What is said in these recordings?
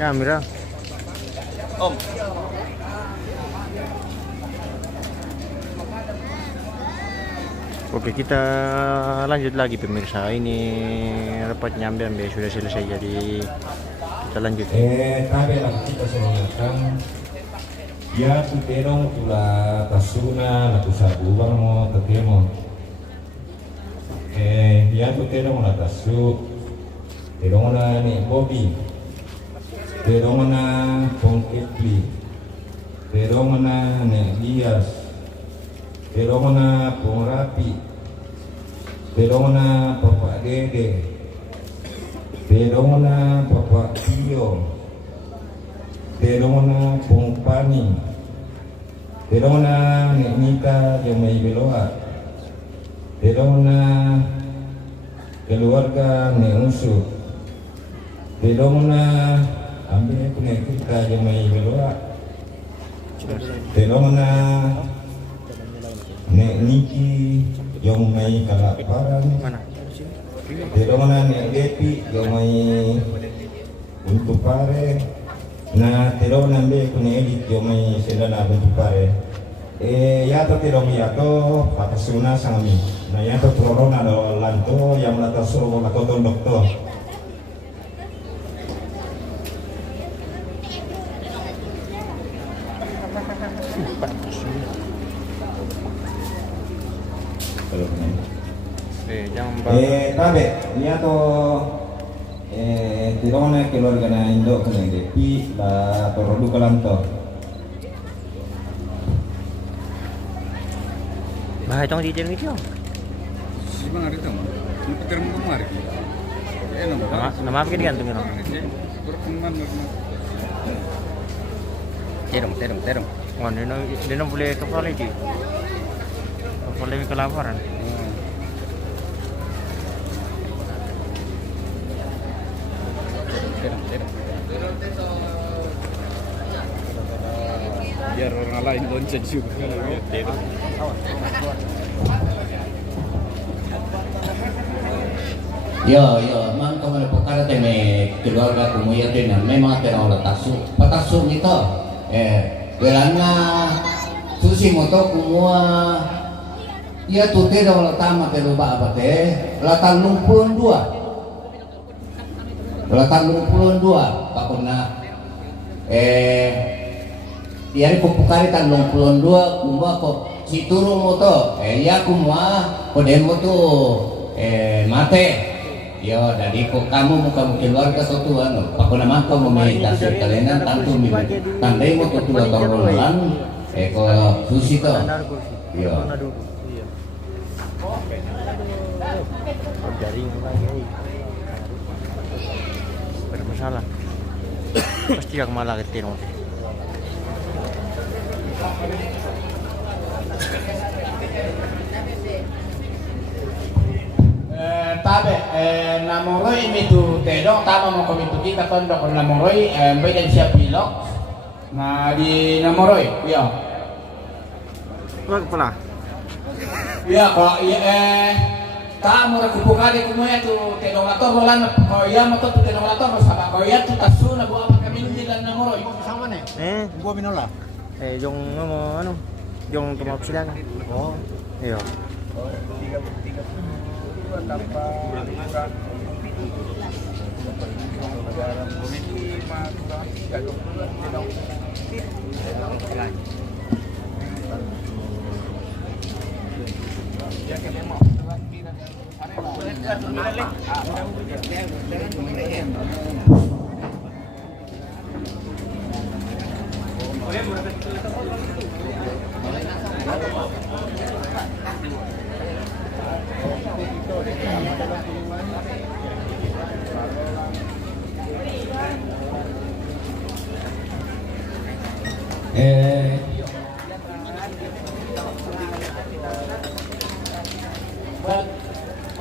Ya, Mira. Om. Oke, kita lanjut lagi pemirsa. Ini rapat nyambi sudah selesai, jadi kita lanjut. Tabe lang kita semangatkan. Ya tu terong tula tasuna na tusabuang mo tatemo. Ya tu terong na tasu. Terong na ni Bobby. Terong na Pong Kipli. Terong na ni Dias. Terong na Pong Rapi. Terong na Papa Dede. Terong na Papa Tio. Terong na Pong Pani. Terong na Nek Nita yang may beloa. Terong na keluarga Nek Usu. Terong na ambil Nek kita yang may beloa. Terong na Nek Niki yang may kalaparan. Terong na Nek Depi yang may untuk pare. Na terong nambe kune edit yo may sila na bentuk pare. Yato terong yato patasuna sangami. Na yato terong na do lanto yang lato suro lato doktor. Tabe yato terong na keluarga na Indo kune depi la torodu kalanto. Bahaya tong di jalan itu. Sibang hari itu, kita terima kemarin. Nama apa kita gantung no? Terong. Oh, dia no boleh kepala itu. Boleh kelaparan. Biar orang lain lonceng juga. Yo, man kau mana perkara teme keluarga kemudian dengan memang terang patasuk itu, kerana susi moto kumua, ia tu terang letama terubah apa teh, latan lumpun dua, pakuna, Tiari popukari tan long dua kumba ko si turu moto ya kumwa kodemo tu mate yo dari ko kamu muka keluarga satu anu pakuna mako meditasi kalian tantu mi tandai mo to tula torolan ko susi to yo Jaring lagi. Bermasalah. Pasti yang malah ketemu. Tabe namoroi mitu tedong tama mo komitu kita tondo kon namoroi beda siap pilok na di namoroi ya Pula. ya kok tamu ra kupukade kumoya tu tedong ator rolan ko ya mo to tedong ator saba ko ya tu tasuna bu apa kami dilan namoroi sama ne gua binola Yung yung tumawag sila. oh Iyo.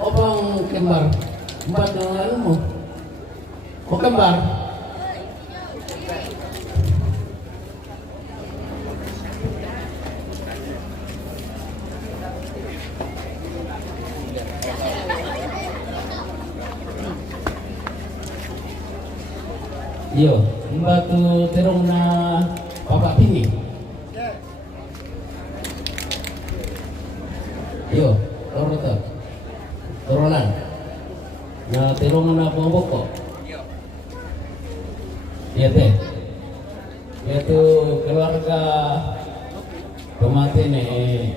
Obang kembar, mbak dengan mo, kok kembar? Iyo, batu terong na Bapak Pini. Iyo, toro to. Torolan. Na terong na Boboko. Iya teh. Yaitu keluarga pemati nih.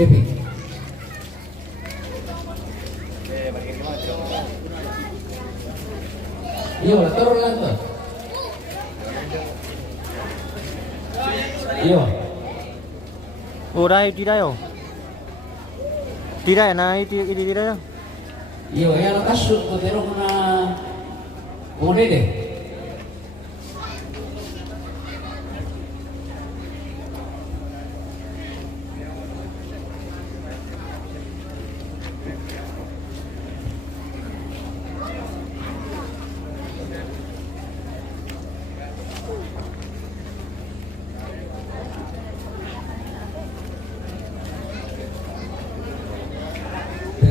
Bibi. Iya, turun lah tuh. Iya. Oh, tidak yo. Tidak na tidak yo. Iya, yang kasut tuh terus na boleh deh.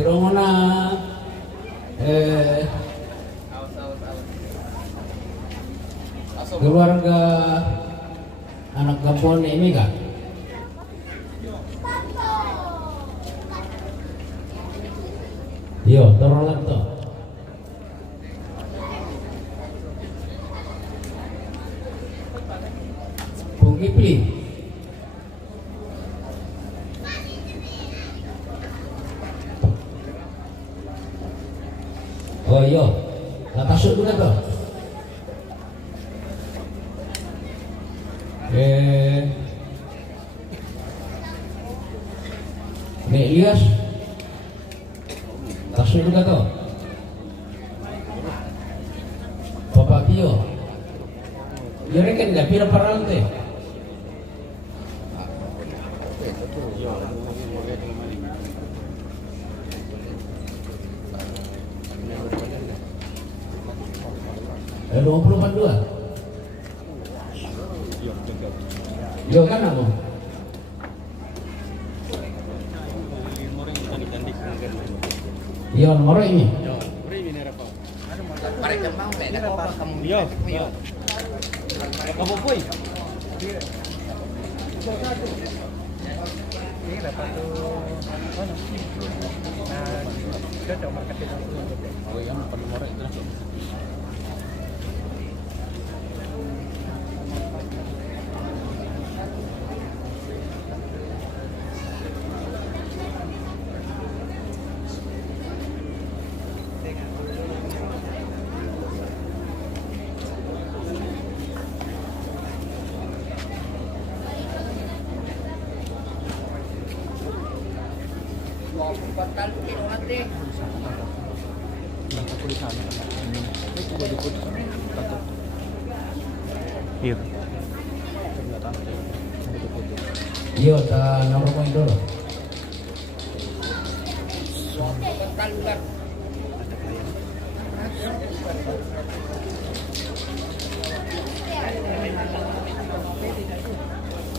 Pero muna keluarga anak kampung ini kak? Yo, torolan to. Pung Kipli. Oh iya, napasok ko na to. Nih Ilyas, pasok ko na to. Bapak Tio, yun kan nggak pira-parang teh. Eh, 20 Yo kan aku. Yo nomor ini. Yo. Kamu boy. Iya. Iya, ta nomor mo dulu.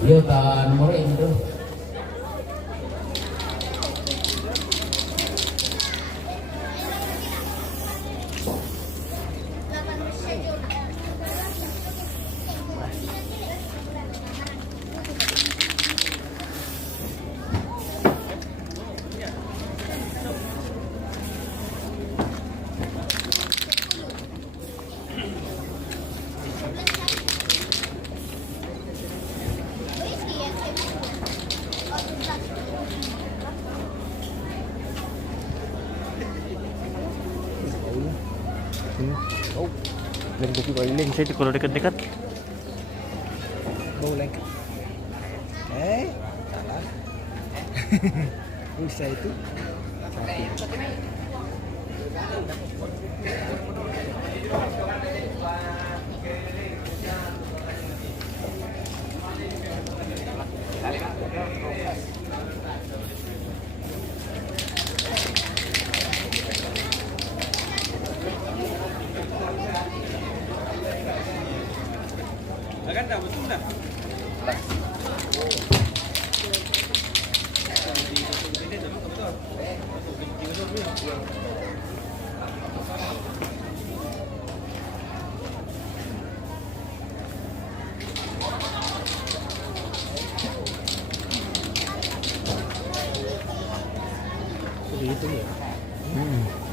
Iya, ta nomor ini dulu. Oh, lagi keliling saya kalau dekat-dekat. Boleh. Salah. Bisa itu. Maganda, betul dah. Dito ya. Hmm.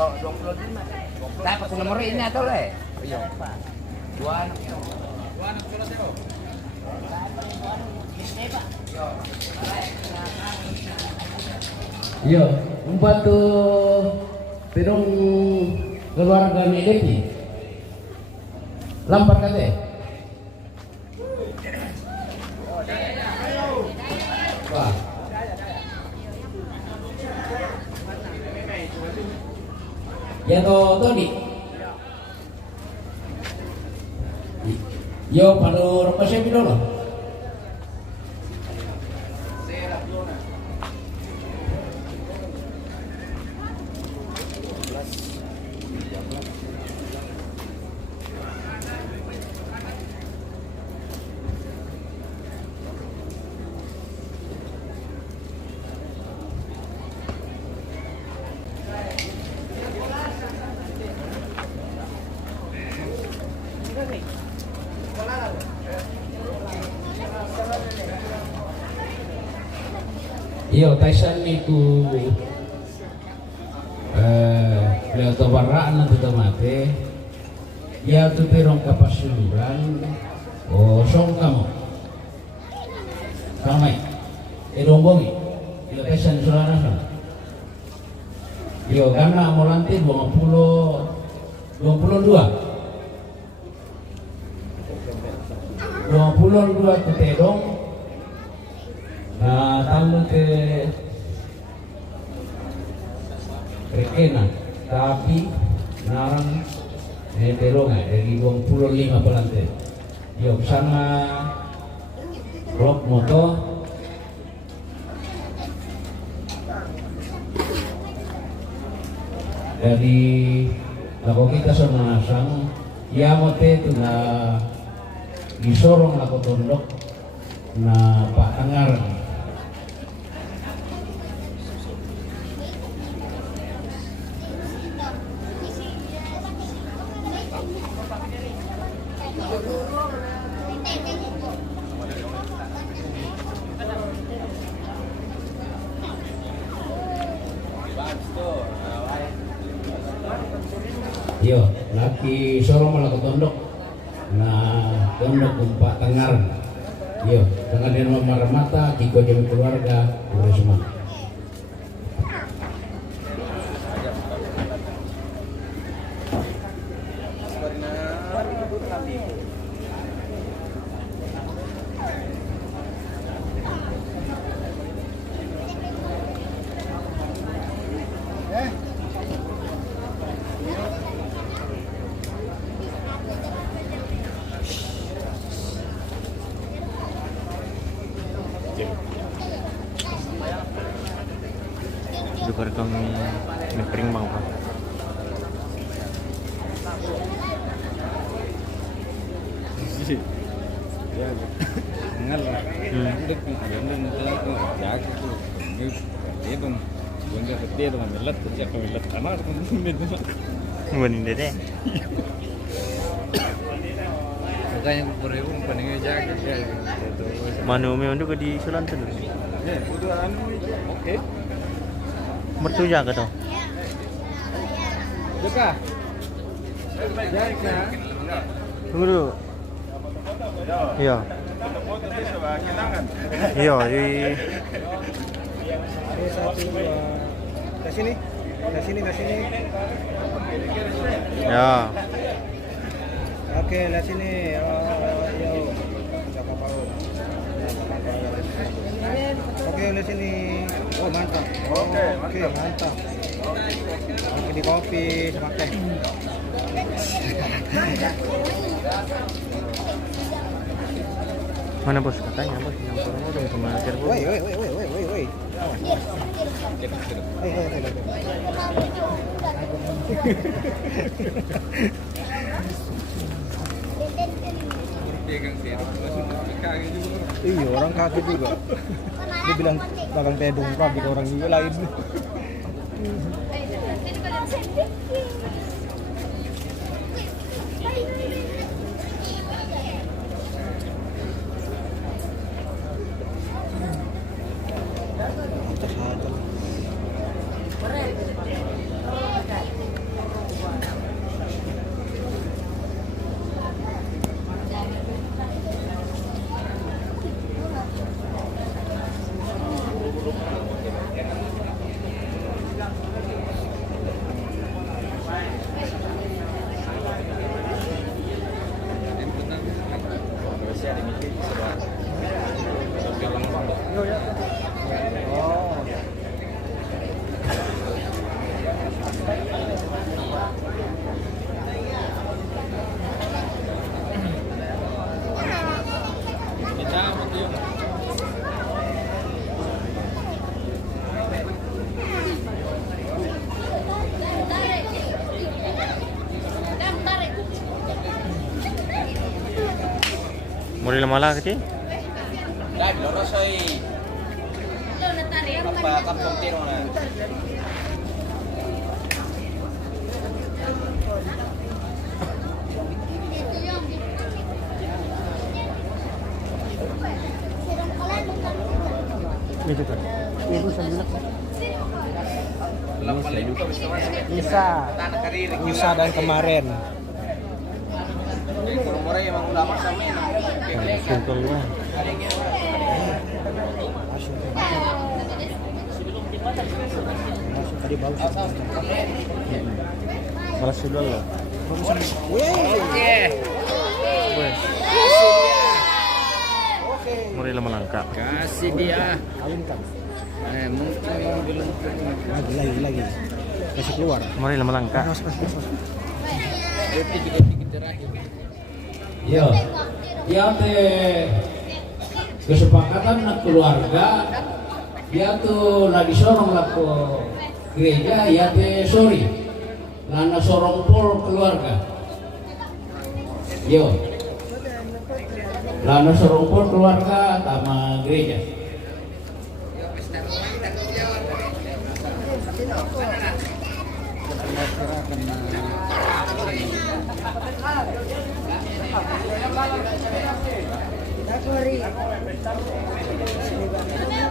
Yo, 25. Dapat nomor ini atau le? Yo. Dua anak. Yo, membantu pirong keluarga Depi. Lampar kate. Wah. Ya Todi. Yo pada rokasnya dulu. Iyo, Tyson itu beliau tawaraan na tutamate ya tu pirong kapasuluran o song kamo kamay irombongi iyo Tyson sulana sa iyo karena mo lanti 22 ketedong na tamu ke Rekena tapi narang Ini terong dari 25 pelantai. Yo sama blok moto. Dari lako kita sama sang ya mote itu na disorong lako tondok na Pak Tangar. Yo, laki sorong malah tondok. Nah, tondok Pak Tangar. Yo, dengan dia nomor mata, kiko demi keluarga, udah semua. Juga kami mempering bang pak. Bukan deh. Makanya beribu peningnya jaga gitu. Manu memang juga di Sulanten. Ya, udah oke. Mertu jaga tuh. Jaga. Jaga. Tunggu dulu. Iya. Iya di. Ke sini. Ya. Oke, lihat sini. Yo. Oke, lihat sini. Oh, mantap. Oke, mantap. Oke, di kopi sama teh. Mana bos katanya bos nyampur dong sama Cirebon. Woi. Pegang sih, kaget juga. Iya, orang kaget juga. Dia bilang bakal tedung pabrik orang juga lain. Mau di malah kecil? Dai, loro soy. Apa kampung tiro na. Itu kan. Ibu sambil Isa dan kemarin. Murah-murah emang ulama sama ini. Sungkul lah. Tadi bagus. Malah sudah loh. Oke. Mulai lama langka. Kasih dia. Kawinkan. Mungkin belum. Lagi. Kasih keluar. Mulai lama langka. Mas. Iya. Dia teh kesepakatan nak keluarga. Dia tuh lagi sorong lah ke gereja. Ya teh sorry. Lana sorong pol keluarga. Yo. Lana sorong pol keluarga sama gereja.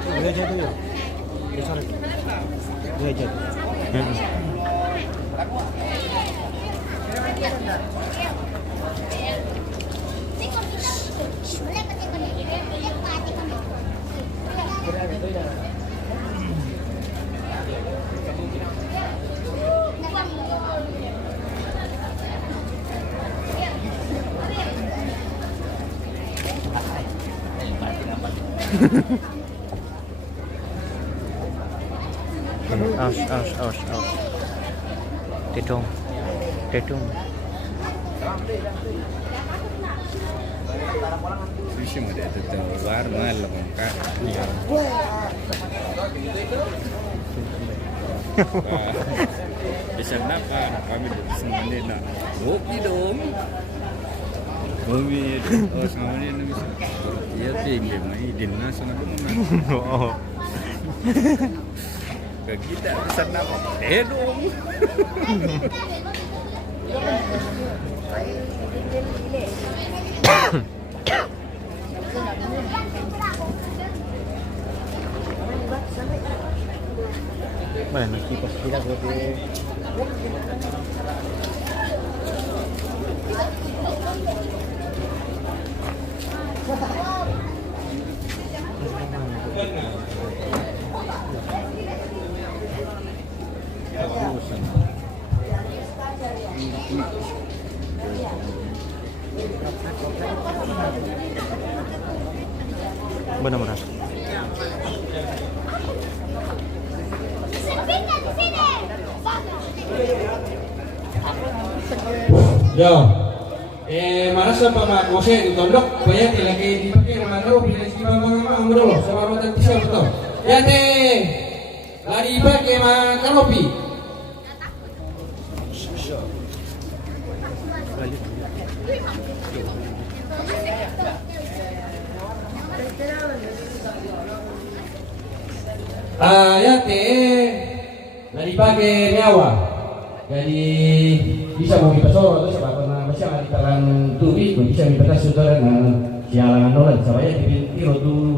Boleh aja tuh. Sorry. Boleh aja. Aus. Tidung. Sushi mo dito war mahal lang ka. Bisa napa kami dito sa Manila. Ngopi dong. Ngopi sa Manila bisa. Iya tinggi mai dinna sana kumana. Oo. Kita bisa napa dong. Mana nakipas sila ko benar-benar. Yo, marasa pa mga kose ditondok, kaya lagi dipakai nama karo bila si mama dulu sama rotan pisau betul. Ya teh, lagi dipakai mga kanopi. Ya teh, lagi dipakai nyawa. Jadi bisa mau dipasok atau siapa pernah masih di talan tubi bisa dipetas saudara na sialangan dolan saya dipinti rotu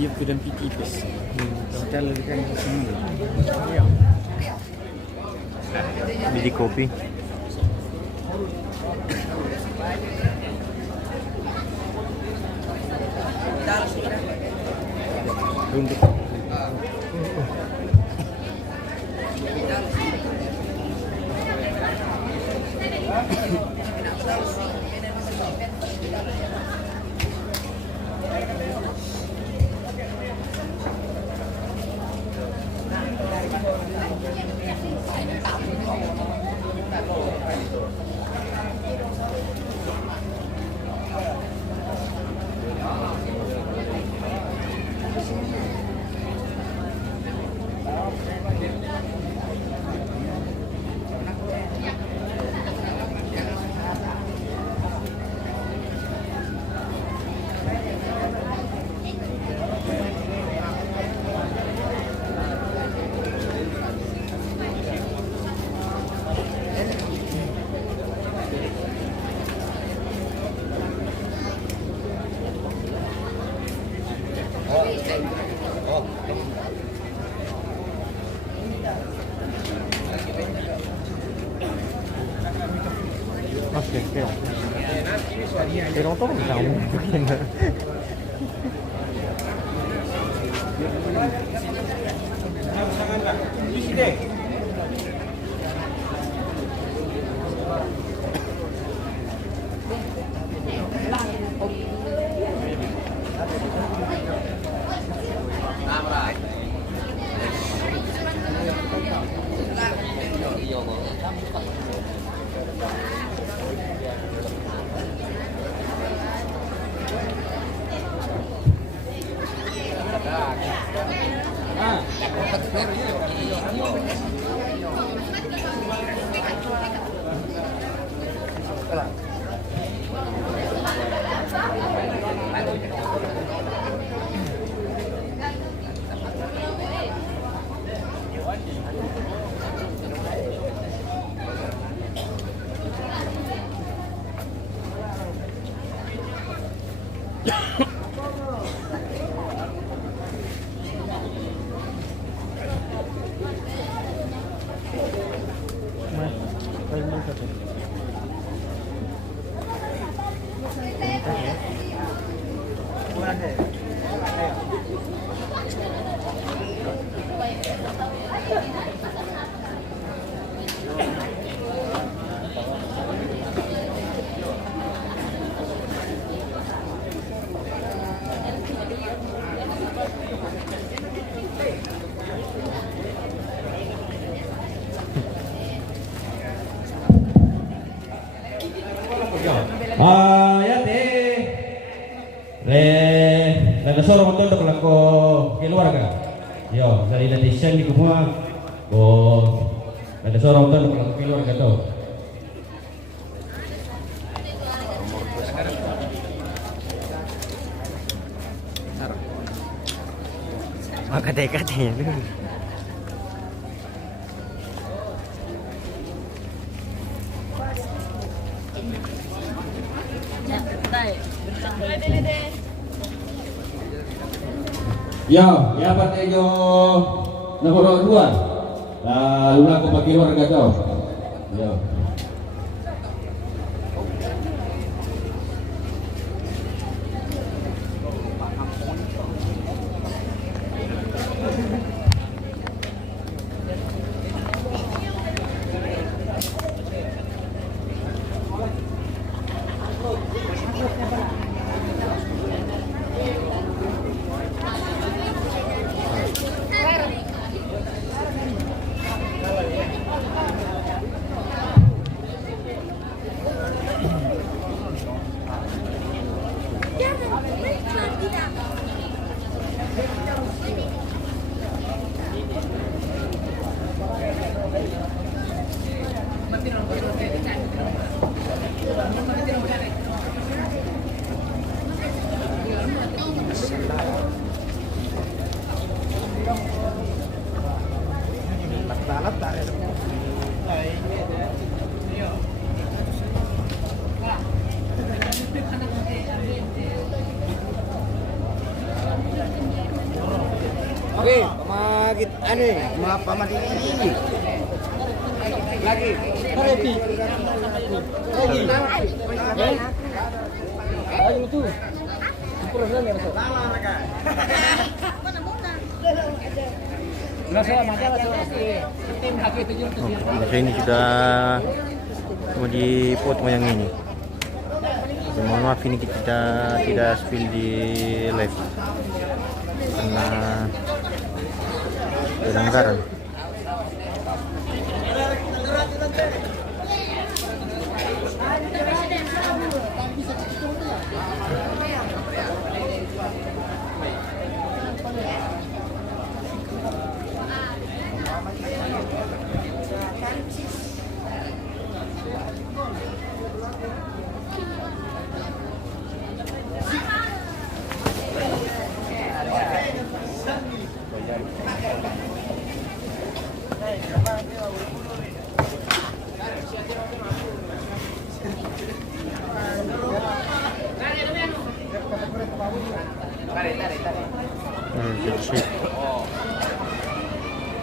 Dia sudah tipis. Hotel kan semua. Beli kopi. Untuk Oke. Pero to kamu bikin. Ya teh, nada sorong untuk kalau ko keluarga. Yo dari netizen di kumua, nada sorong untuk kalau keluarga tuh. Maka dekat-dekatnya dulu. Yo, ya patay yo nomor 2. Lalu ako keluarga tuh. Yo. Oke, pamagit ano eh, mga pamadini. Lagi. Ready. Ayo tuh. Kurang ya, Mas. Maka ini sudah mau dipotong yang ini. Mohon maaf ini kita tidak spill di live karena pelanggaran.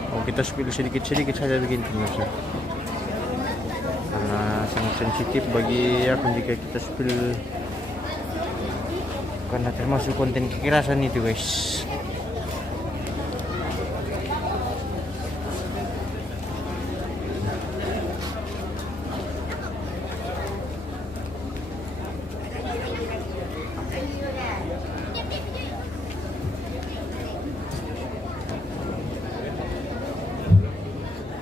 Oh, kita spill sedikit-sedikit saja begini pemirsa, karena sangat sensitif bagi akun jika kita spill, karena termasuk konten kekerasan itu guys.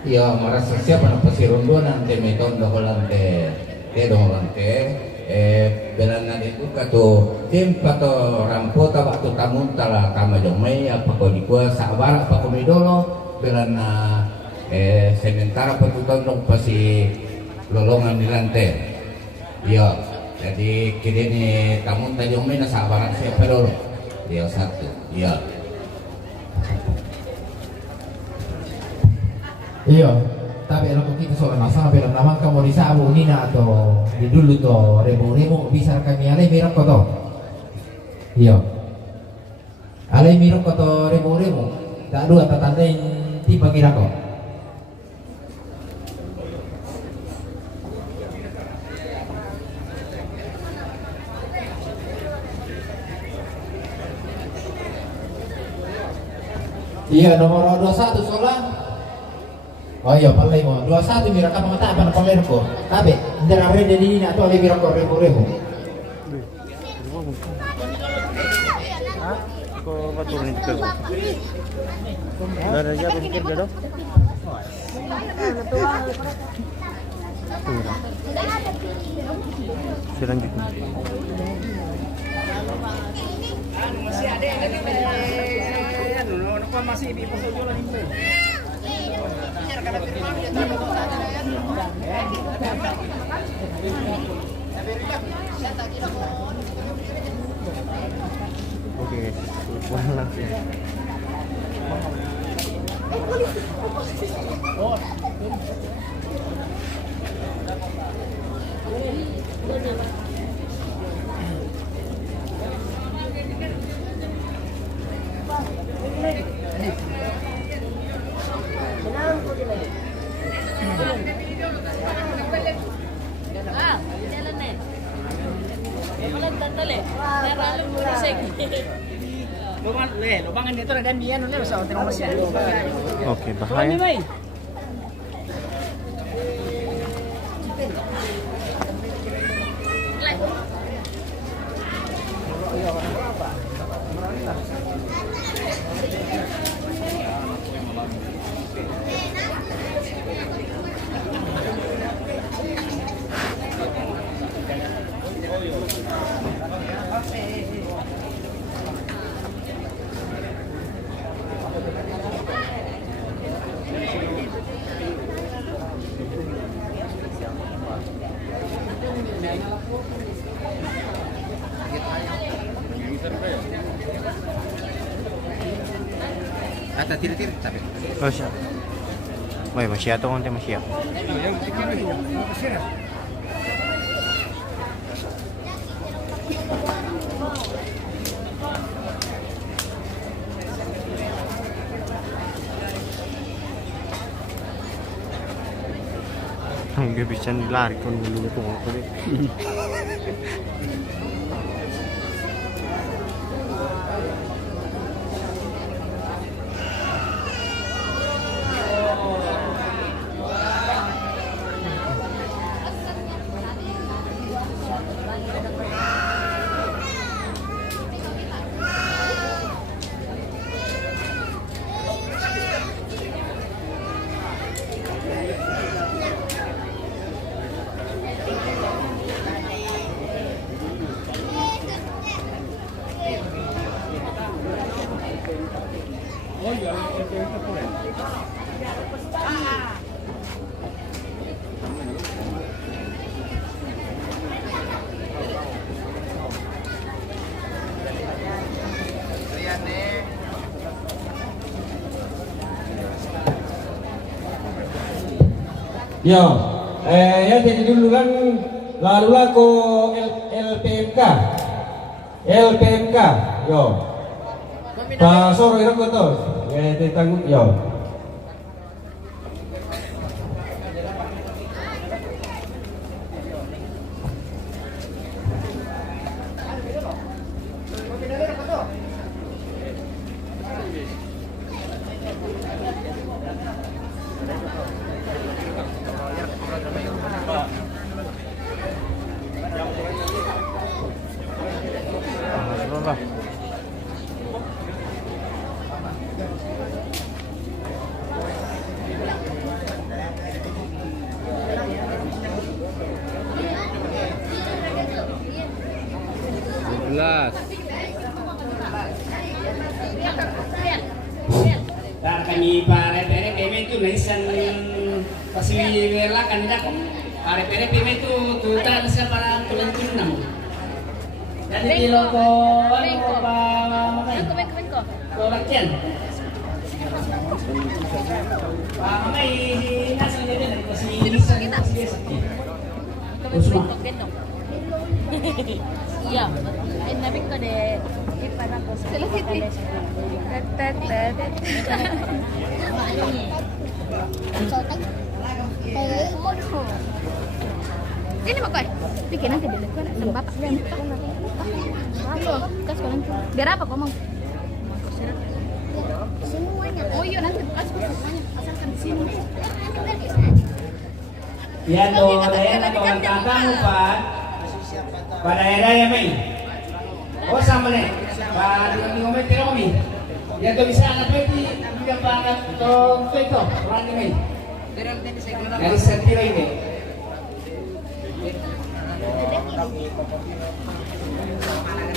Iya, merasa siapa na pasirundo nante meton doholante doholante belana itu kato tempat to rampota waktu tamun tala kama jomai apa ko dikua sabar apa ko midolo belana sementara petutan dong pasi lolongan di lantai. Iya, jadi kini nih tamun tajomai na sabaran siapa dulu. Iya satu, iya. Iya, tapi kalau kita soal masalah bila nama kamu di sabu nina atau di dulu to remo bisa kami alai mirip koto. Iya, alai mirip koto remo tak dua tanda yang tiba kira kok. Iya, nomor 21 solang. Oh iya, palay mo. 21 mira ka mga tapan ng palay ko. Tabi, hindi na rin din na ito. Alay mira ko, remo. Ko patuloy nito ko. Dara ya pemikir gado. Selanjutnya. Masih ada masih di pos jualan itu. Oke, pulang langsung. Lubangan dito na ganyan ulit sa hotel mo siya. Oke, bahaya. Ata tiri-tiri tapi. Oh, siya. May masya to konti masya. Nggak bisa lari kon dulu tuh aku deh. Yo, ya jadi dulu kan lalu aku LPMK, yo. Pak sore itu tuh, ya ditanggung yo. kami pare-pare payment tu naisan pasiwala kanila ko. Pare-pare payment tu total sa para 26. Jadi kilo ko ano pa mamay. Ko lakyan. Mamay nasa niya din kasi kita. Iya, nabi ko de para ko sa ini mau kau bikin nanti dulu kan sama bapak dan kas kalian biar apa kau mau semuanya oh iya nanti kas semuanya asalkan di sini ya tuh daerah kawan kakakmu Pak pada daerah ya Mei oh sama nih Pak di ngomong terus kami ya tuh bisa anak peti juga banget tuh itu orang Mei dari sendiri ini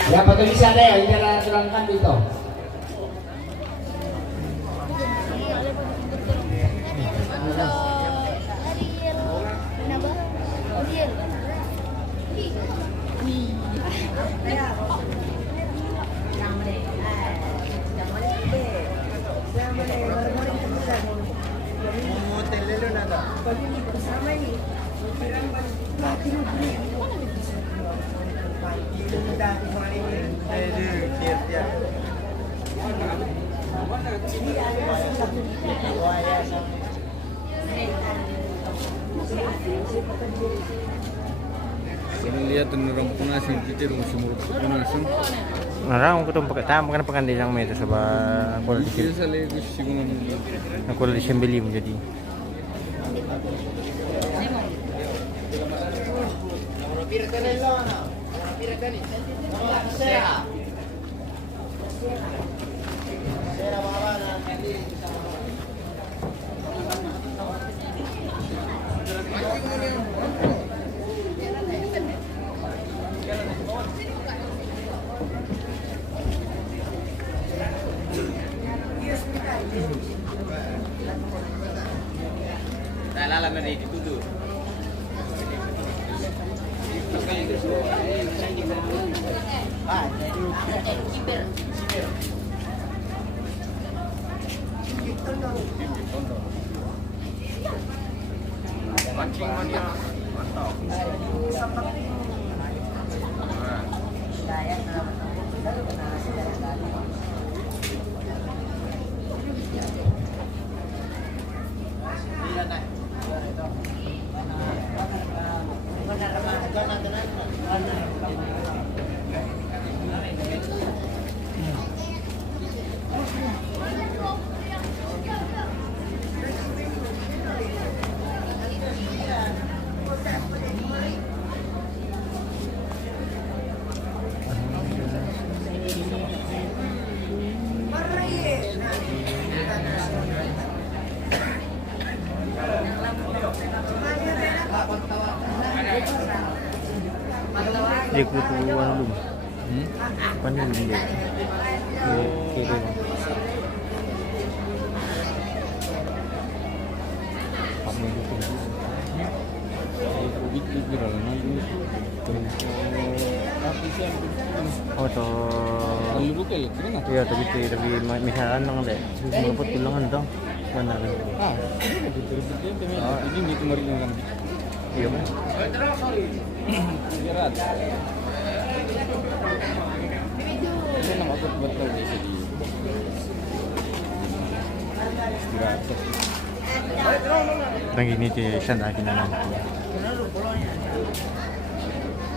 ya apa tuh bisa ada ya jalan turunkan itu Lihat orang punasin kita rumah semua punasin. Narang ko itong pagkatama ka na pagkandisang may ito sa Dia selalu gusto na kulisang bilim jadi. Dia keluar belum? Pandai belum? Okey bang. Oh to. Iya tapi misalkan nang deh, meluput tulangan dong. Mana lagi? ini kemarin yang Iya kan? berat. Ini nama aku betul di sini. Dan gini dia sana kita nanti.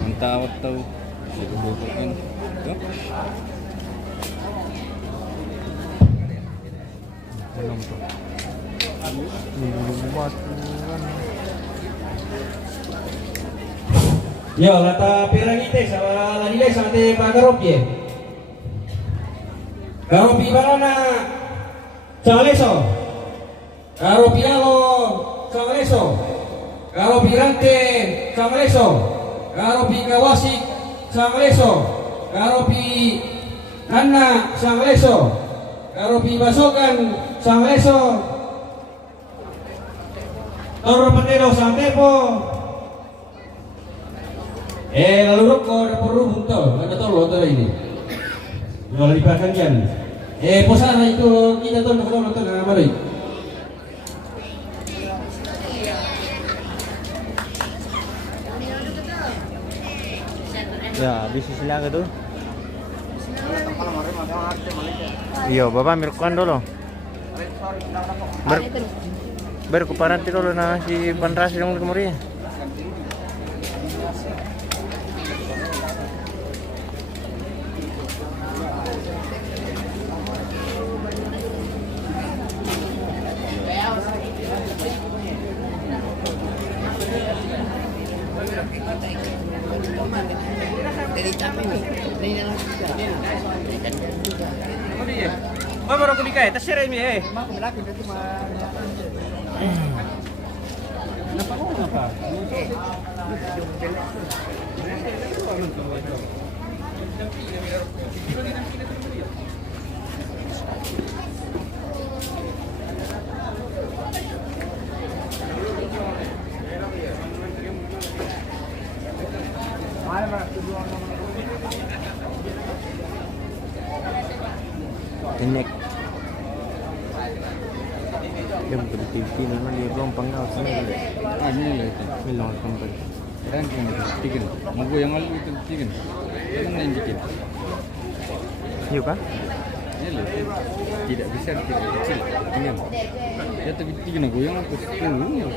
Mantap tahu. Itu bukan. Belum tuh. Belum buat kan. Yo, lata pirang ite sa lanilay sa ate pagaropye. Garopi barana Sangaleso. Garopi alo Sangaleso. Garopi rante Sangaleso. Garopi kawasik Sangaleso. Garopi Hanna Sangaleso. karo pibasokan sang leso Toro Patero sang tepo lalu rokok dapur rumung tuh ada tolo tuh ini kalau dibahkan kan posara itu kita tuh nak tuh nggak mari Ya, bisnis sila ka tuh. Iya, Bapak mirkuan dulu. Berkuparan dulu na si Panras yung kemari. Oh, baru aku dikai, tas sirai mi Kenek. Yang ber-TV memang dia belum penggal sini. Ini lah itu. Bilang kembali. Ranking itu bikin. Minggu yang lalu itu bikin. Memang yang bikin. Iya kah? Ini lah. Tidak bisa tidak kecil. Ingat. Ya tapi bikin aku yang aku sepuluh.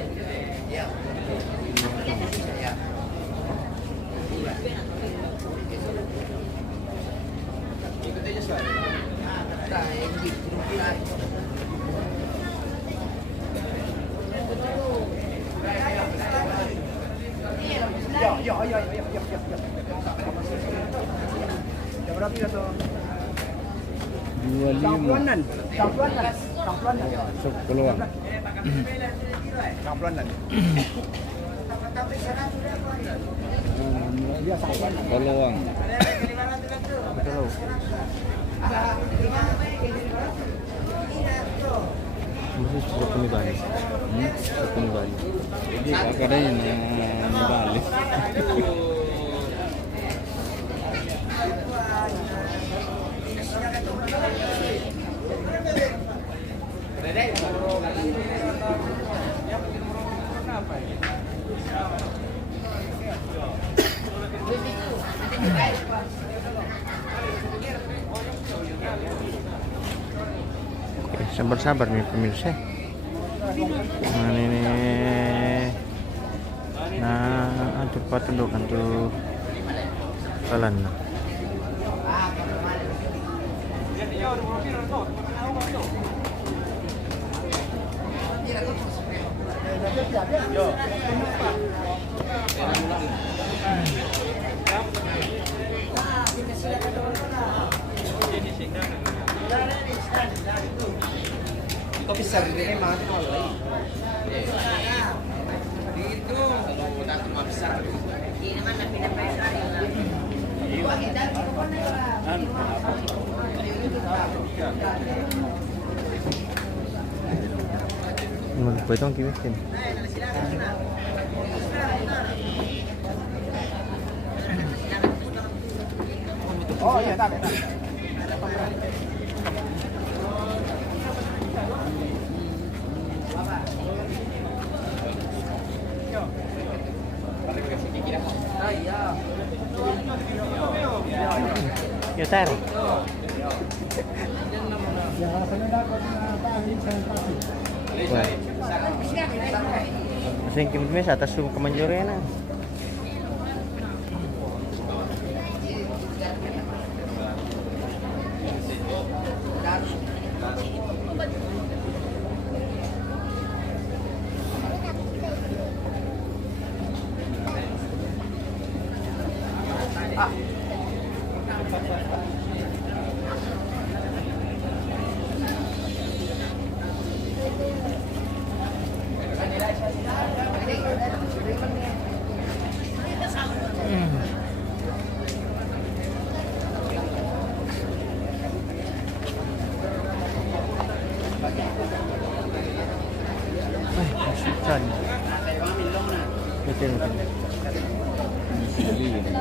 Berapa itu? 25. Kamplonan. Sok keluar. Kamplonan. Peluang. Betul. Mesti sudah punya balik. Sudah punya balik. Jadi kakaknya yang balik. Oke, sabar-sabar nih pemirsa. Nah ini, nah ada patundukan tuh jalan. Kopi sari ini mah kalau itu tak cuma besar. Ini mana Mau potong kiwisin. Oh iya tak. Ya tar. Wah. Masing kimit sa atas yung kamanjore na. Ay, kasutan. Betul. Sekali gitu.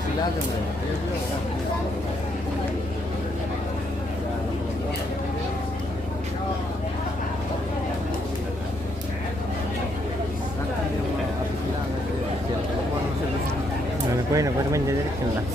Silakan lah. Ano ko naman direction lang.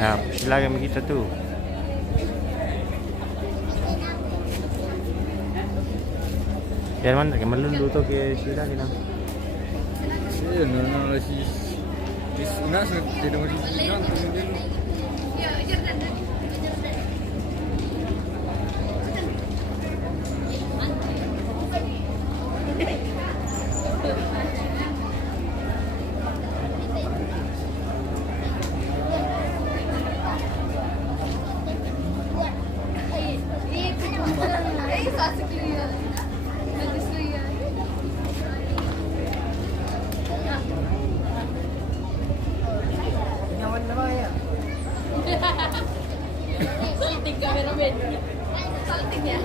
Nah, silakan kita tuh. Yan man, kayak meluluto ke sila nila. Iya, no, si una se tiene un Salting cameraman. Salting ya.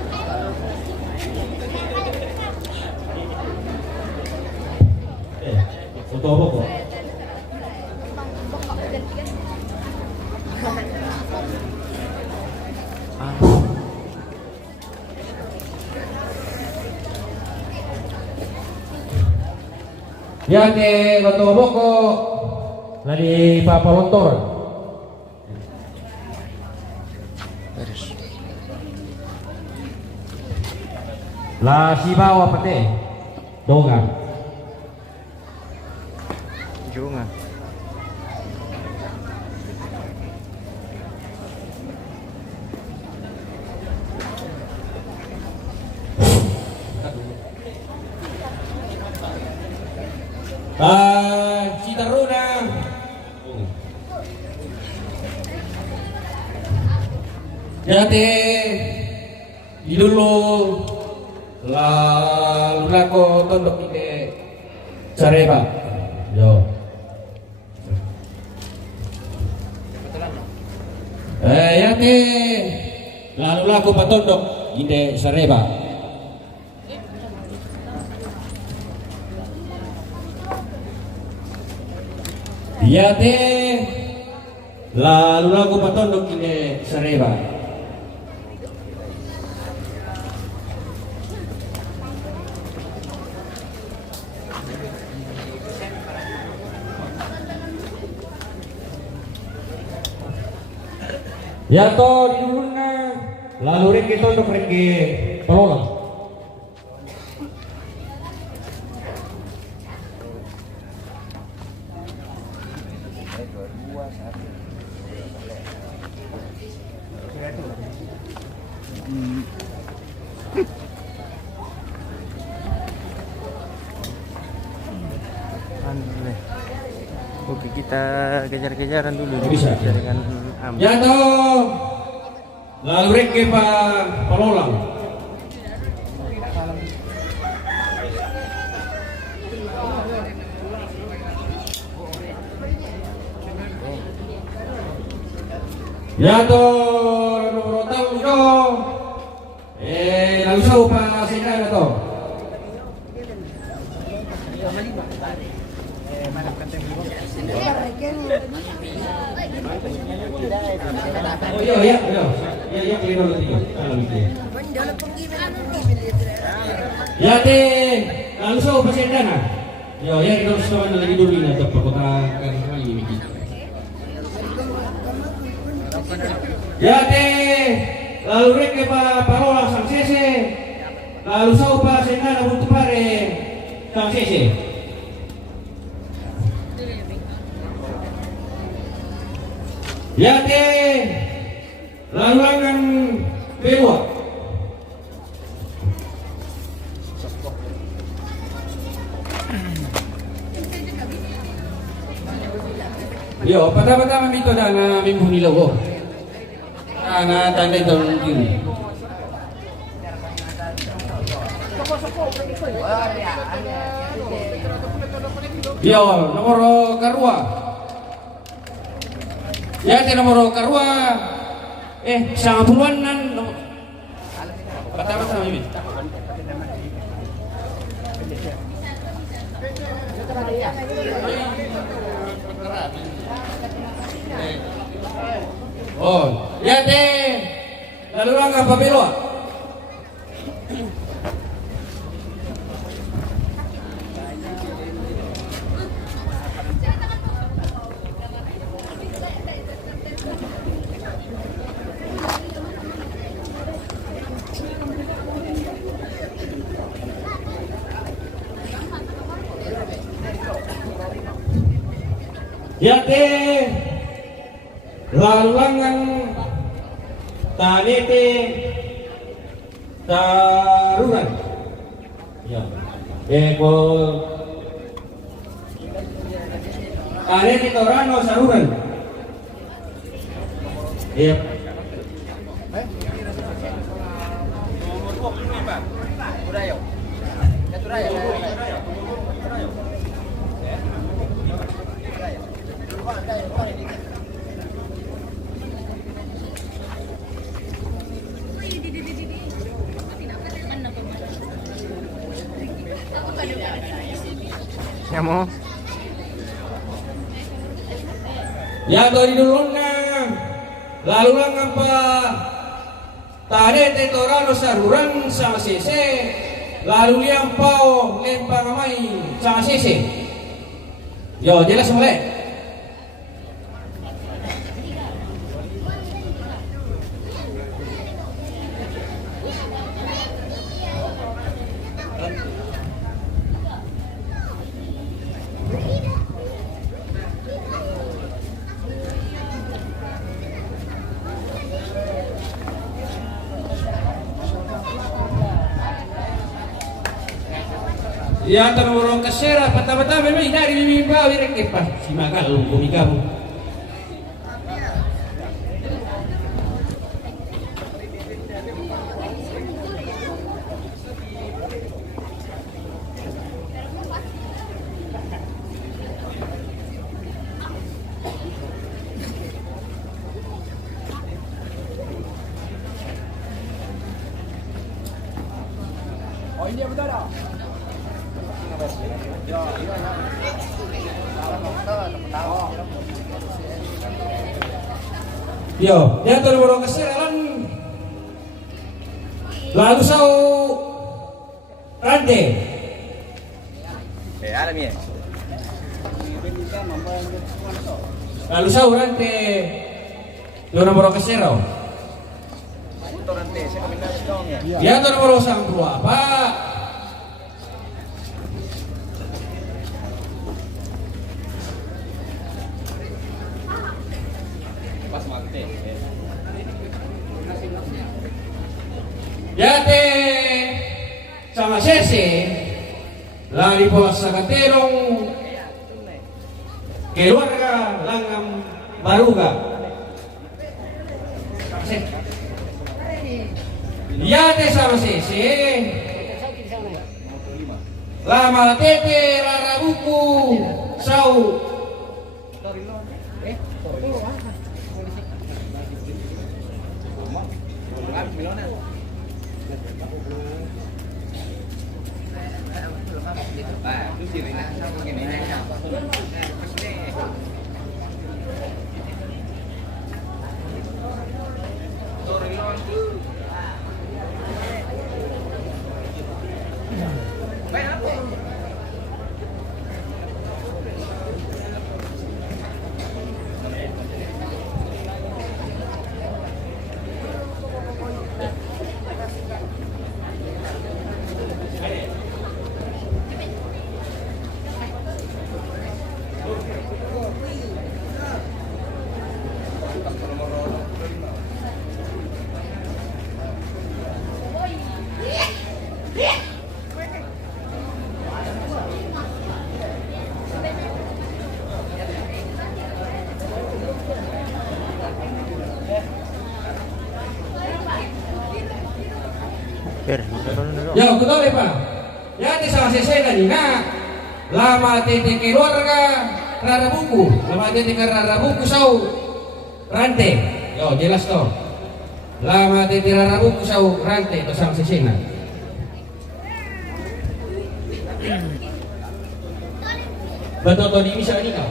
Foto apa kok? Yan foto boko lagi Papa Lontor. Beres. La Sibawa pate. Dongan. Junga. Si Taruna. Jadi dulu lalu aku tunduk ide Careba. Yo. Yati lalu aku patunduk ide Careba. Yati lalu aku patunduk ide Careba. Ya to di duluna lalu reki tondok reki pelolang. Oke, kita kejar-kejaran dulu. Bisa. Dengan Am. Ya to lalu reki pelolang. Ya to nomor tahu do. Lalu sao pa sila na to. Oh iya iya iya. Iya iya kali dulu tiga. Kalau gitu. Ya deh, lalu saya pasien dana. Yo ya kita harus kawan lagi dulu ini atau kota kali ini bikin. Ya deh, lalu rek pa parola sang sese. Lalu saya pasien dana untuk pare sang sese. Ya deh, lalu akan belok. Yo, pertama-tama itu na mimbu nila ko. Na tanda ito ng tiri. Yo, nomor karua. Ya, nomor karua. Sangat puluhan nan. Pertama-tama ini. Oh, ya deh. Lalu langkah pabelo. Ya deh. Lalangan tanete taruran ya ko tanete torano saruran iya Nyamo. Ya dari dulu lalu lang pa tade te torano saruran sama sese lalu liang pau lempang mai sama sese. Yo jelas mulai. Ya tanong kasera patama-tama may dari mimba wirek pa si magal kumikamu. Oh ini betul dah. Yo, dia tuh nomor keseralan lalu sau rante. Alami. Lalu sau rante nomor keserau. Dia tuh nomor sang apa? Yate sama sese lari bos sa katerong keluarga langam baruga. Yate sama sese lama tete rarabuku sau Per, magkaroon na Ya, betul Pak. Ya, di salah sesi tadi. Nah, lama titik keluarga rara buku, lama titik rara buku sau rantai. Yo, jelas toh. Lama titik rara buku sau rantai, to salah sesi nah. Betul toh di bisa ini kau.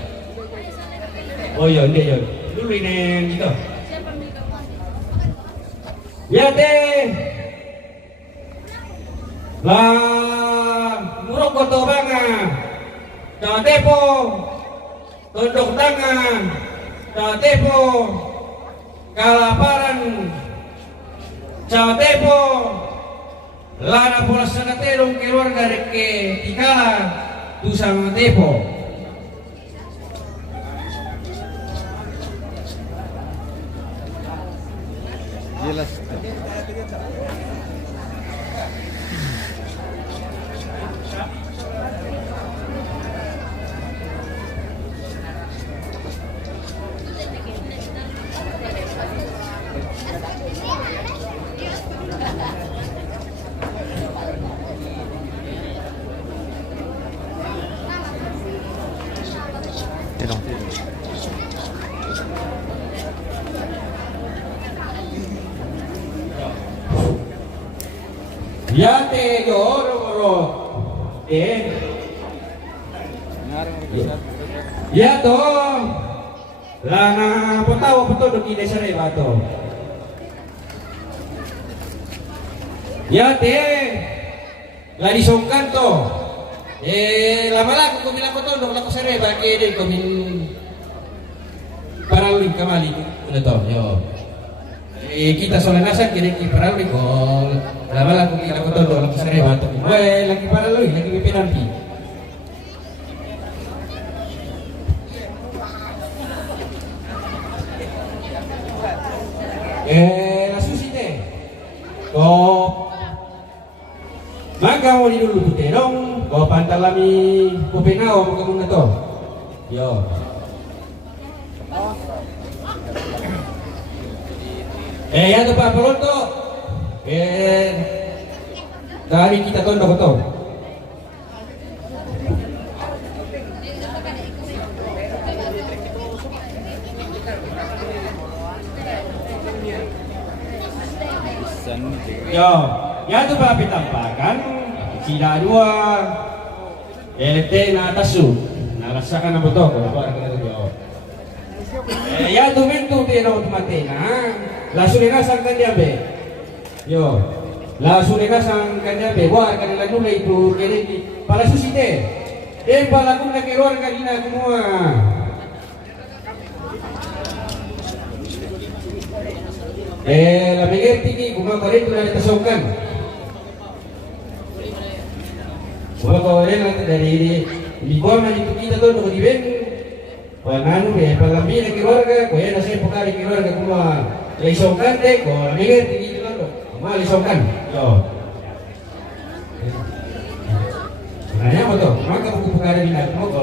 Oh iya, dia yo. Dulu ini gitu. Ya teh. Lah murok koto banga tepo tunduk tangan tepo kalaparan tepo lana pola sanatelong keluarga reke tikala tu sama tepo jelas. Tinong. ya te goro ya to lana potawa betul di desa reba to ya te lagi songkan to lama laku ko bilang ko to dok lako sereba kede ko min parauling kamali udah to yo kita soalnya nasan kede ki parauling ko lama laku kita ko to dok lako sereba to lagi parauling lagi pimpinan pi la susite ko maka mo dulu puterong ko pantalami pupenao mo kamu na to yo ya to pa pronto dari kita tondo ko to yo, ya tu pa pitampakan sila dua LT na tasu narasakan na buto ko para kana to ya tu mentu pero mate na la sunega sang kandiabe yo la sunega sang kandiabe wa kanila nula itu kere para susite para kun na keluar kanina semua la miguel tiki kuma korek na tasongkan kuma korek na dari libuan itu kita tuh di ben pananu palambi na keluarga ko na sa pagkari keluarga kuma isongkan ko la miguel tiki tuh kuma isongkan yo nanya mo to maka pagkari na mo ko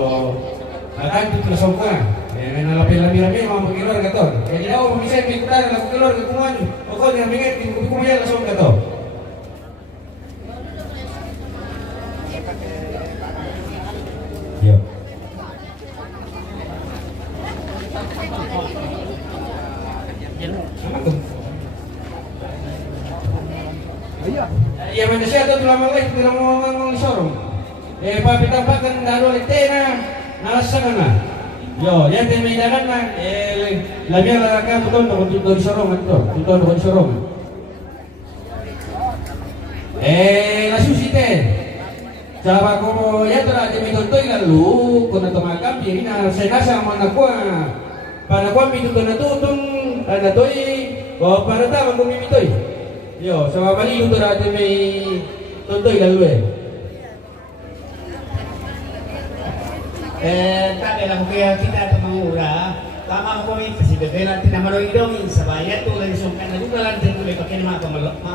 atan tu isongkan nalapil-lapil mga keluarga to. Kaya daw bisa pintar la keluarga kuman. O ko nga mingit kumaya langsung ka to. Yo. Iya mana siya to lama lagi tidak mau ngomong sorong. Papitampakan daro letena nalasan na. Yo, yan din may dalan na, labiyang lalaka mo doon, kung dito di sorong, ito, dito di sorong. nasusite. Sabi ko, yato na, dimitutoy na lu, kung natumakam, yun na, senasa mo na kuha. Para kuha, mituto na tutong, natoy, o para tama kumimitoy. Yo, sa mabaligo to natin may tuntoy na lu Tabi lang kaya kita ito mangura, tama ko kami kasi bebe natin na maroidong sa bayan, tulad isong kanado ka lang din tuloy pagkin mga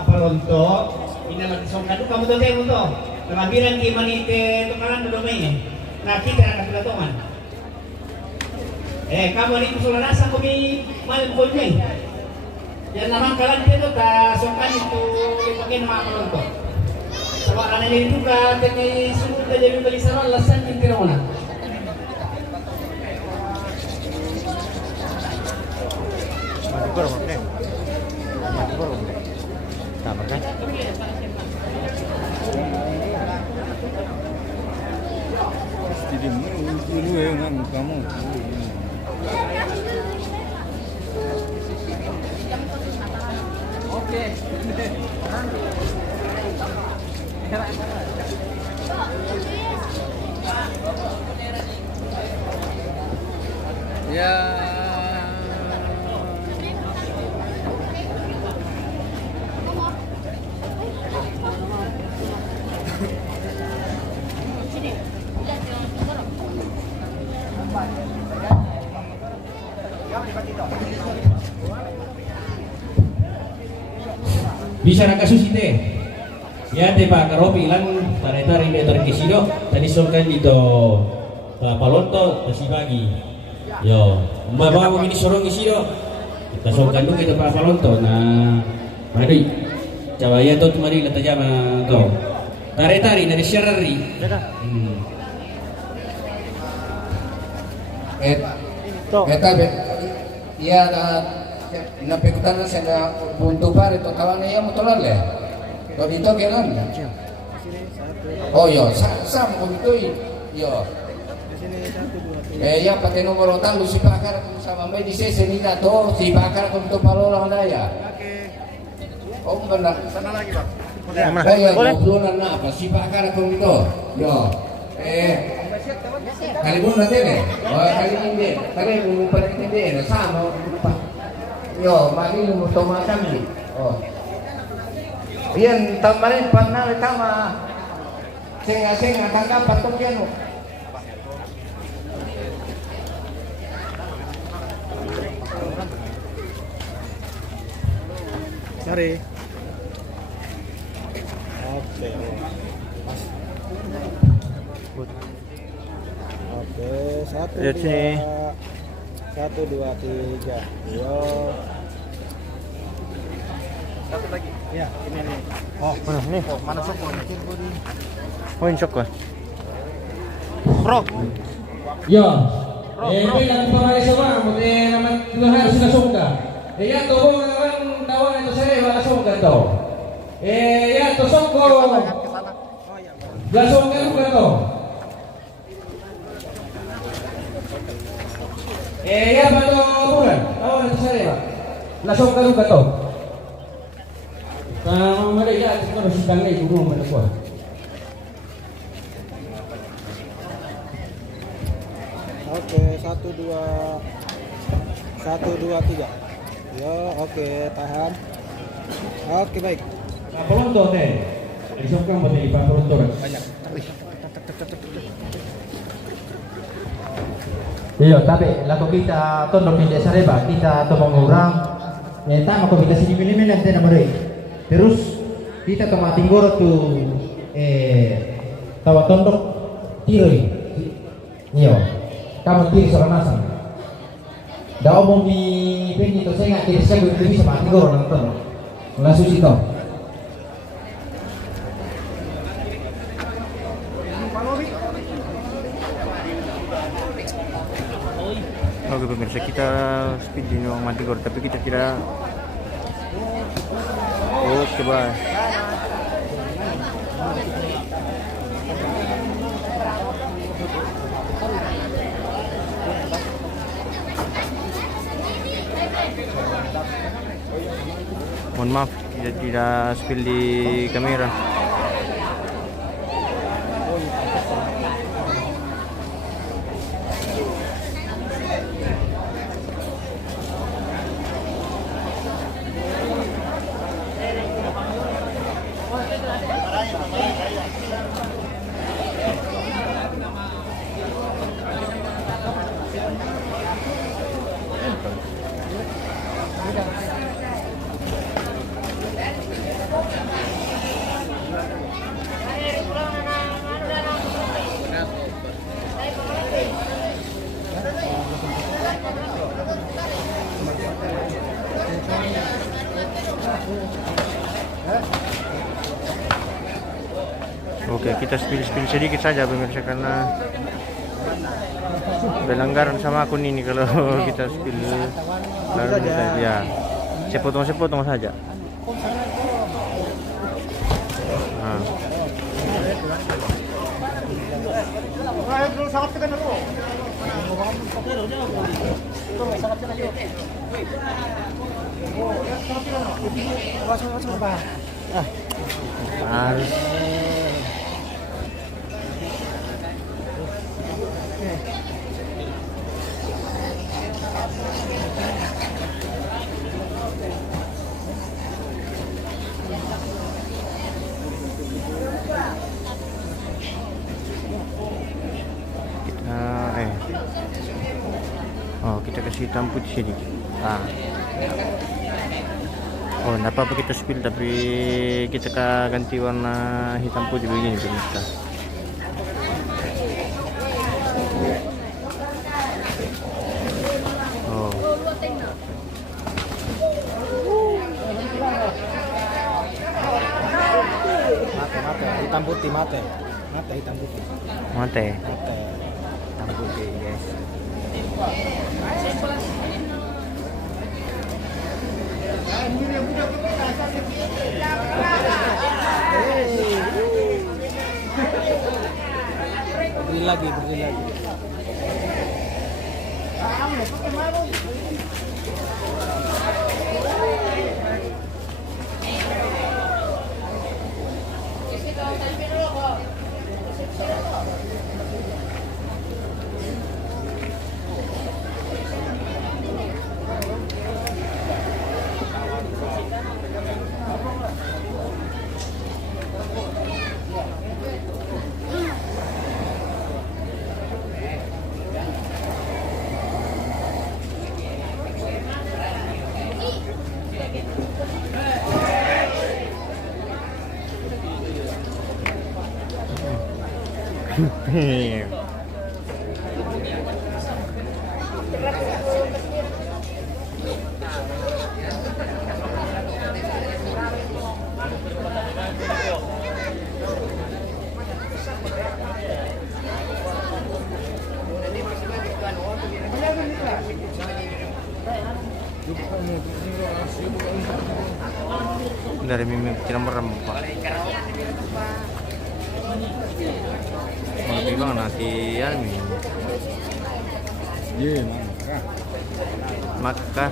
paronto, inalag-isong kanado ka mo doon mo to. Namabilang di manite ito karang dodoy nakita na katulatoman. Kamu ni sulanasa ko may malbol niya yan naman kalang dito ka sungkan ito pagkin mga paronto. Sa wala na nito ka, may sunod na dyan yung balisaran, lasan yung tiraw na. Tama kan? Jadi dulu ya kan kamu. Oke. Ya. Bisa nakasusite. Ya, Pak Karopi ilang tarik-tarik meter ke sini, tadi sorkan dito palonto kasi bagi. Yo, mabawa mo ini sorong isi do. Kita sorkan dulu kita palonto na mari. Coba ya to tumari lata jama to. Tarik-tarik dari syarari. Iya napikutan na sa bunto pa rito kawan niya mo tolong le. To dito kailan? Oh yo, sama ko dito yo. Ya pati nomor utang lu si pakar sa mamay di senida to si pakar ko to palolang daya. Oh benar. Sana lagi, Pak. Boleh. Boleh na apa si pakar ko dito. Yo. Kali pun nanti nih. Oh, kali ini. Kali mau pada ini sama lupa. Yo, mari lu macam ni. Oh. Yan tamarin pernah tama. Senga tangkap patok yan. Cari. Oke. Oke, satu dua tiga. Yo. Satu lagi. Ya, ini nih. Oh, mana nih? Oh, mana sokon? Oh, ini sokon. Bro. Yo. Bilang pamakai sama, mute nama Tuhan sudah sungka. Ya to naman tawag ito sa wala sungka to. Ya to songko. Lasong ka to. Ya pa to bulan. Tawag ito sa wala. Lasong ka to. Mari ya kita harus dangai dulu menekuah. Oke, 1 2 3. Yo, oke, tahan. Oke, baik. Pelonto teh. Disokkan buat di pelonto banyak. Iya, tapi laku kita tondok di desa reba, kita to mengurang. Tama ko kita sini minimin lang tayo na terus kita tomating goro tu tawa tondok tiroi. Iyo. Kamu tiri soal nasang. Dah omong di pendi tu saya nggak kiri saya gue bisa mati goro nonton. Langsung situ. Oke pemirsa, kita speed di Mantigor, tapi kita tidak. Oh, coba. Mohon maaf, kita tidak spill di kamera. Oke, kita spill sedikit saja pemirsa karena berlanggaran sama akun ini kalau kita spill lalu ya sepotong saja. Nah. Harus. Kita kasih hitam putih sedikit. Oh, enggak apa-apa kita spill tapi kita ganti warna hitam putih begini pemirsa. Oh. Mate, hitam putih mate. Mate hitam putih. Mate. Hitam putih, guys. Berdiri lagi. Dari mimik tidak merem Pak. Lebih bang nanti ya nih. Iya, Maka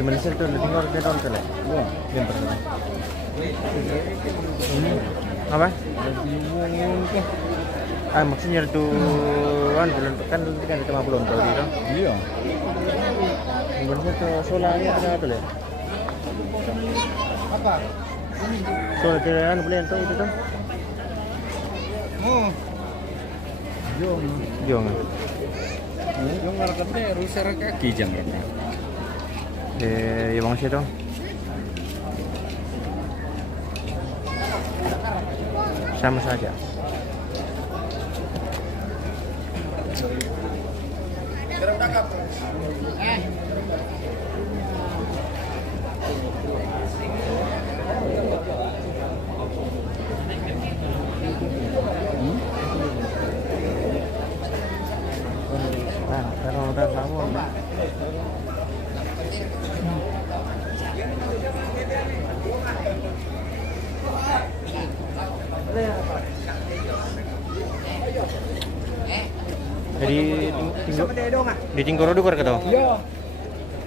gimana sih tuh tinggal ke dalam tele? Wah, bentar. Ini apa? Maksudnya itu kan cuma belum tahu gitu. Iya. Gimana sih tuh solarnya ada apa ya? Apa? Solar tiran belian tuh itu tuh. Jong. Yung ngarap deh, rusak kaki jangan. Yung mga siya to. Sama saja. Nah, sama. Jadi di Tinggoro Dukar kata? Iya.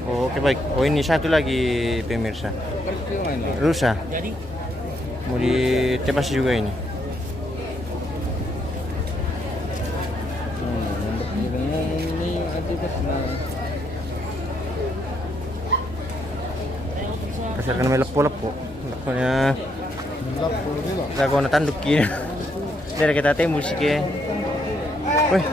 Oh, oke baik. Oh ini satu lagi pemirsa. Rusa. Mau ditebas juga ini. Kasar kan may lepo-lepo. Leponya. Lago na tanduk kini. Dari kita teh musiknya. Wih.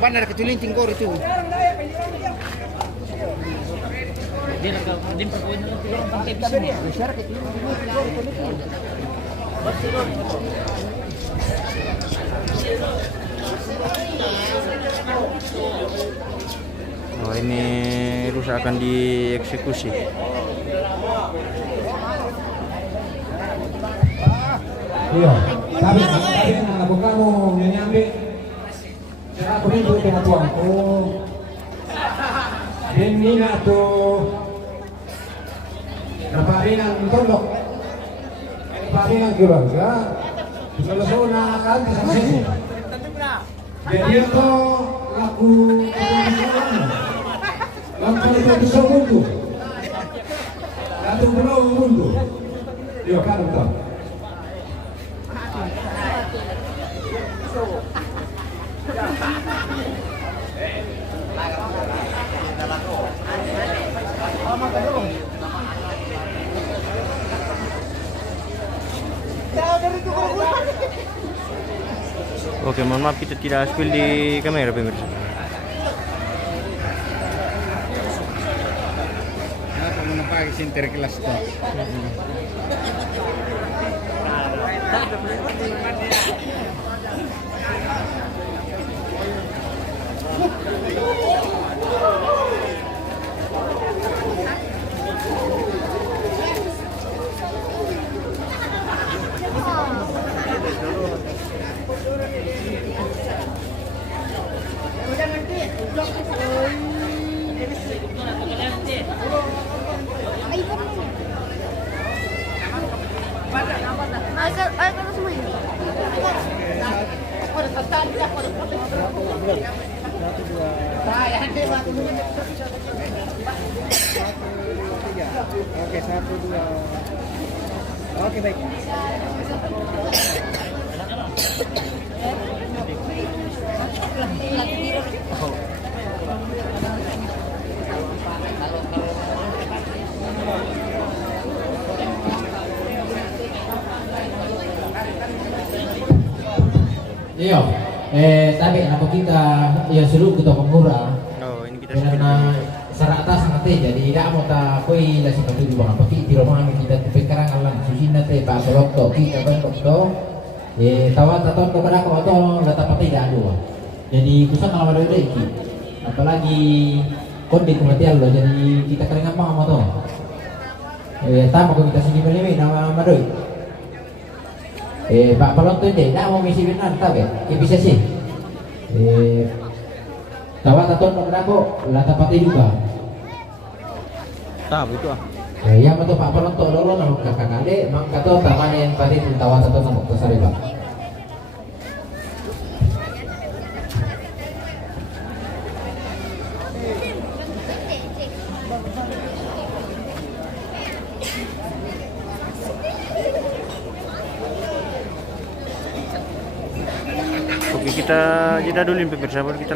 Benar kecuali Tinggoro itu. Oh ini rusa akan dieksekusi. Iya, tapi aku kamu nyampe. Aku itu dengan tuanku. Dan Nina tuh naparinan tondok, naparinan keluarga. Kalau zona kan bisa sini. Jadi itu laku laku itu bisa mundur. Lalu belum mundur. Iya kan betul. Oke, mohon maaf kita tidak spill di kamera pemirsa. Kenapa menempati sinter kelas itu? Oke, 1, 2. Oke, baik. Iya, tapi apa kita ya suruh kita mengurang. Oh, ini kita Karena sarata sangat jadi tidak mau tak koi lah seperti di bawah pagi di rumah kita tapi sekarang alam susin nanti pak dokter kita kan dokter tawa taton kepada kau atau data pati tidak ada. Jadi kusah kalau ada iki apalagi kode kematian loh jadi kita kering apa mau tahu. Tamu kita sini beli nama madoi. Pak Palon tuh tidak mau misi benar tahu ya bisa sih. Tawa taton kepada kau data pati juga. tahu itu ah. Yang betul Pak Palon tuh lolo nama kakak kade mak kata tamanya yang tadi tawa taton nama kesari Pak. Oke, kita jeda dulu pemirsa, baru kita